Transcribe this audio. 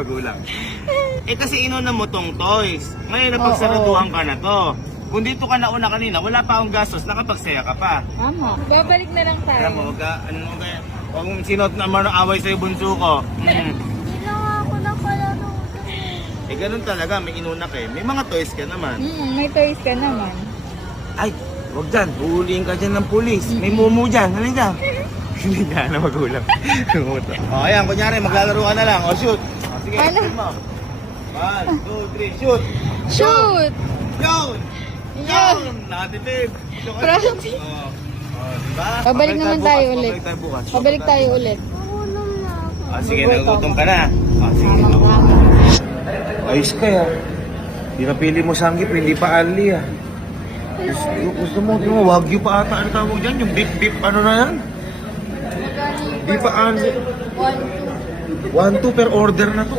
magulang. Eh kasi inuna mo tong toys. Ngayon napagsaraduhan ka na to. Kung dito ka nauna kanina, wala pa akong gastos, nakapagsaya ka pa. Tama. Babalik na lang tayo. Kaya mo, kung sinot na away sa'yo bunso ko. Ginawa ko na pala nung Eh ganun talaga, may inuna ka eh. May mga toys ka naman. May toys ka naman. Ay, wag dyan, huhulihin ka dyan ng pulis. May mumu dyan, halin dyan. Hindi na magulang. O ayan, kunyari, maglalaro ka na lang. O shoot. O sige, Ano? shoot mo. 1, 2, 3, shoot. Shoot! Yun! Yun! Nakatipid. Proudly. Diba? Babalik naman tayo ulit. Babalik tayo bukas. Pabalik tayo ulit. nagunom na ako. Sige, nagutom ka na. Sige, ayos ka ya. Hindi napili mo sanggip, hindi pa ali ah. Gusto mo, wagyu pa ata. Ano tawag dyan? Yung beef, ano na yan? Hindi pa ali. 1-2 per order na to.